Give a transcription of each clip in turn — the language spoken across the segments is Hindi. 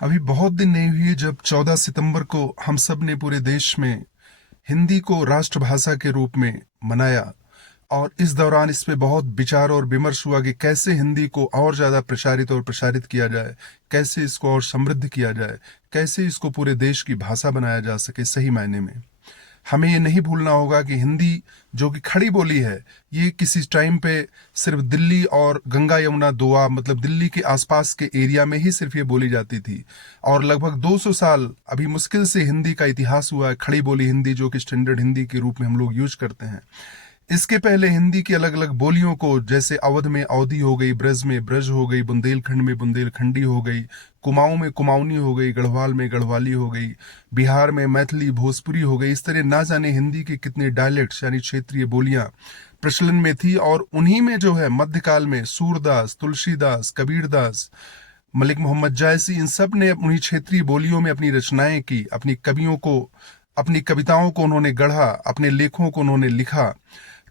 अभी बहुत दिन नहीं हुए जब 14 सितंबर को हम सब ने पूरे देश में हिंदी को राष्ट्रभाषा के रूप में मनाया। और इस दौरान इस पे बहुत विचार और विमर्श हुआ कि कैसे हिंदी को और ज्यादा प्रचारित और प्रसारित किया जाए, कैसे इसको और समृद्ध किया जाए, कैसे इसको पूरे देश की भाषा बनाया जा सके सही मायने में। हमें ये नहीं भूलना होगा कि हिंदी जो कि खड़ी बोली है, ये किसी टाइम पे सिर्फ दिल्ली और गंगा यमुना दोआ मतलब दिल्ली के आसपास के एरिया में ही सिर्फ ये बोली जाती थी। और लगभग 200 साल अभी मुश्किल से हिंदी का इतिहास हुआ है, खड़ी बोली हिंदी जो कि स्टैंडर्ड हिंदी के रूप में हम लोग यूज करते हैं। इसके पहले हिंदी की अलग अलग बोलियों को, जैसे अवध में अवधी हो गई, ब्रज में ब्रज हो गई, बुंदेलखंड में बुंदेलखंडी हो गई, कुमाऊं में कुमाऊनी हो गई, गढ़वाल में गढ़वाली हो गई, बिहार में मैथिली भोजपुरी हो गई। इस तरह ना जाने हिंदी के कितने डायलेक्ट्स यानी क्षेत्रीय बोलियां प्रचलन में थी। और उन्हीं में जो है मध्यकाल में सूरदास, तुलसीदास, कबीरदास, मलिक मोहम्मद जायसी, इन सब ने उन्हीं क्षेत्रीय बोलियों में अपनी रचनाएं की, अपनी कवियों को, अपनी कविताओं को उन्होंने गढ़ा, अपने लेखों को उन्होंने लिखा।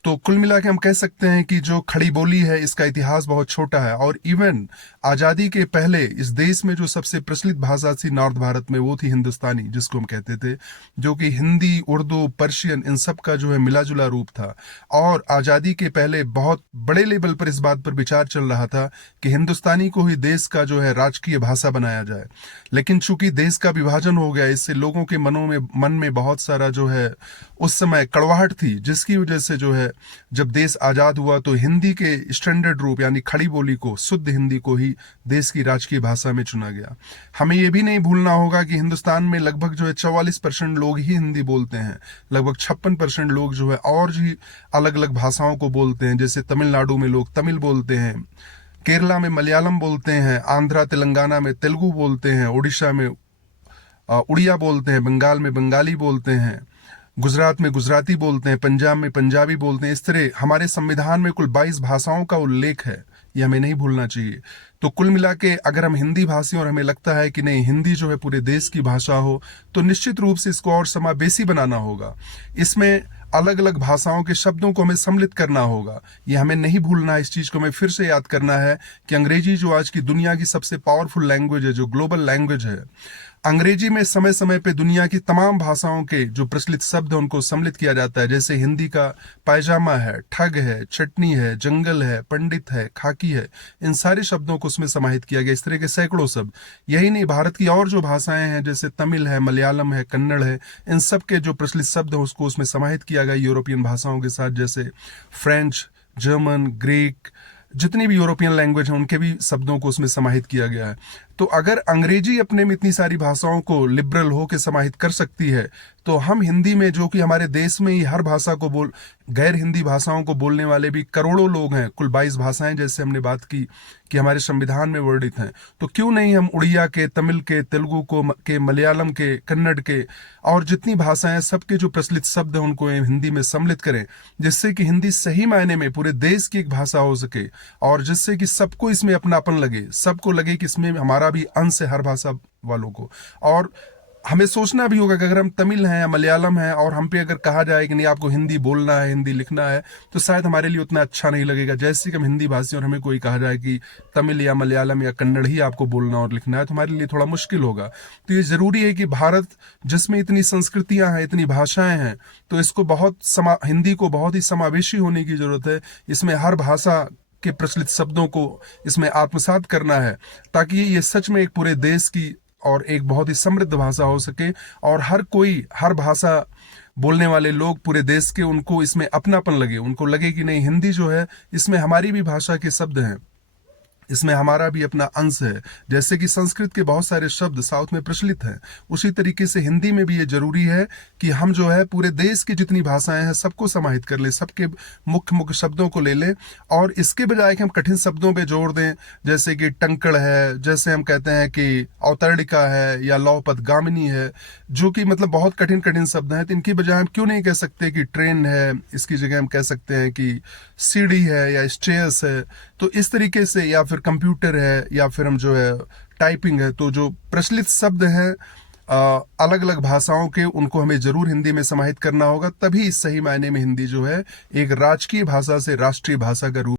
तो कुल मिला के हम कह सकते हैं कि जो खड़ी बोली है इसका इतिहास बहुत छोटा है। और इवन आजादी के पहले इस देश में जो सबसे प्रचलित भाषा थी नॉर्थ भारत में, वो थी हिंदुस्तानी, जिसको हम कहते थे, जो कि हिंदी, उर्दू, पर्शियन इन सब का जो है मिला जुला रूप था। और आजादी के पहले बहुत बड़े लेवल पर इस बात पर विचार चल रहा था कि हिंदुस्तानी को ही देश का जो है राजकीय भाषा बनाया जाए। लेकिन चूंकि देश का विभाजन हो गया, इससे लोगों के मन में बहुत सारा जो है उस समय कड़वाहट थी, जिसकी वजह से जो है जब देश आजाद हुआ तो हिंदी के स्टैंडर्ड रूप यानी खड़ी बोली को, शुद्ध हिंदी को ही देश की राजकीय भाषा में चुना गया। हमें यह भी नहीं भूलना होगा कि हिंदुस्तान में लगभग जो है 44% लोग ही हिंदी बोलते हैं। लगभग 56% लोग जो है और भी अलग अलग भाषाओं को बोलते हैं। जैसे तमिलनाडु में लोग तमिल बोलते हैं, केरला में मलयालम बोलते हैं, आंध्रा तेलंगाना में तेलुगु बोलते हैं, उड़ीसा में उड़िया बोलते हैं, बंगाल में बंगाली बोलते हैं, गुजरात में गुजराती बोलते हैं, पंजाब में पंजाबी बोलते हैं। इस तरह हमारे संविधान में कुल 22 भाषाओं का उल्लेख है, ये हमें नहीं भूलना चाहिए। तो कुल मिला के अगर हम हिंदी भाषी और हमें लगता है कि नहीं हिंदी जो है पूरे देश की भाषा हो, तो निश्चित रूप से इसको और समावेशी बनाना होगा। इसमें अलग अलग भाषाओं के शब्दों को हमें सम्मिलित करना होगा। ये हमें नहीं भूलना है, इस चीज को हमें फिर से याद करना है कि अंग्रेजी जो आज की दुनिया की सबसे पावरफुल लैंग्वेज है, जो ग्लोबल लैंग्वेज है, अंग्रेजी में समय समय पे दुनिया की तमाम भाषाओं के जो प्रचलित शब्द हैं उनको सम्मिलित किया जाता है। जैसे हिंदी का पायजामा है, ठग है, चटनी है, जंगल है, पंडित है, खाकी है, इन सारे शब्दों को उसमें समाहित किया गया। इस तरह के सैकड़ों शब्द। यही नहीं, भारत की और जो भाषाएं हैं जैसे तमिल है, मलयालम है, कन्नड़ है, इन सब के जो प्रचलित शब्द है उसको उसमें समाहित किया गया यूरोपियन भाषाओं के साथ। जैसे फ्रेंच, जर्मन, ग्रीक, जितनी भी यूरोपियन लैंग्वेज है उनके भी शब्दों को उसमें समाहित किया गया है। तो अगर अंग्रेजी अपने में इतनी सारी भाषाओं को लिबरल होकर समाहित कर सकती है, तो हम हिंदी में, जो कि हमारे देश में ही हर भाषा को गैर हिंदी भाषाओं को बोलने वाले भी करोड़ों लोग हैं, कुल 22 भाषाएं जैसे हमने बात की कि हमारे संविधान में वर्णित हैं, तो क्यों नहीं हम उड़िया के, तमिल के, तेलुगु के, मलयालम के, कन्नड़ के और जितनी भाषाएं सबके जो प्रचलित शब्द हैं उनको हिंदी में सम्मिलित करें, जिससे कि हिंदी सही मायने में पूरे देश की एक भाषा हो सके और जिससे कि सबको इसमें अपनापन लगे, सबको लगे कि इसमें हमारा भी अंश है हर भाषा वालों को। और हमें सोचना भी होगा कि अगर हम तमिल हैं या मलयालम हैं और हम पे अगर कहा जाए कि नहीं आपको हिंदी बोलना है, हिंदी लिखना है, तो शायद हमारे लिए उतना अच्छा नहीं लगेगा। जैसे कि हम हिंदी भाषी और हमें कोई कहा जाए कि तमिल या मलयालम या कन्नड़ ही आपको बोलना और लिखना है, तो हमारे लिए थोड़ा मुश्किल होगा। तो ये जरूरी है कि भारत जिसमें इतनी संस्कृतियां हैं, इतनी भाषाएं हैं, तो इसको हिंदी को बहुत ही समावेशी होने की जरूरत है। इसमें हर भाषा के प्रचलित शब्दों को इसमें आत्मसात करना है, ताकि ये सच में एक पूरे देश की और एक बहुत ही समृद्ध भाषा हो सके और हर कोई, हर भाषा बोलने वाले लोग पूरे देश के, उनको इसमें अपनापन लगे, उनको लगे कि नहीं हिंदी जो है इसमें हमारी भी भाषा के शब्द हैं, इसमें हमारा भी अपना अंश है। जैसे कि संस्कृत के बहुत सारे शब्द साउथ में प्रचलित हैं, उसी तरीके से हिंदी में भी ये जरूरी है कि हम जो है पूरे देश की जितनी भाषाएं हैं सबको समाहित कर ले, सबके मुख्य मुख्य शब्दों को ले ले। और इसके बजाय कि हम कठिन शब्दों पे जोर दें, जैसे कि टंकड़ है, जैसे हम कहते हैं कि अवतरणिका है या लौपदगामिनी है, जो कि मतलब बहुत कठिन कठिन शब्द हैं, तो इनकी बजाय हम क्यों नहीं कह सकते कि ट्रेन है, इसकी जगह हम कह सकते हैं कि सीढ़ी है या स्टेयर्स है। तो इस तरीके से, या फिर कंप्यूटर है, या फिर हम जो है टाइपिंग है, तो जो प्रचलित शब्द हैं अलग अलग भाषाओं के, उनको हमें जरूर हिंदी में समाहित करना होगा। तभी सही मायने में हिंदी जो है एक राजकीय भाषा से राष्ट्रीय भाषा का रूप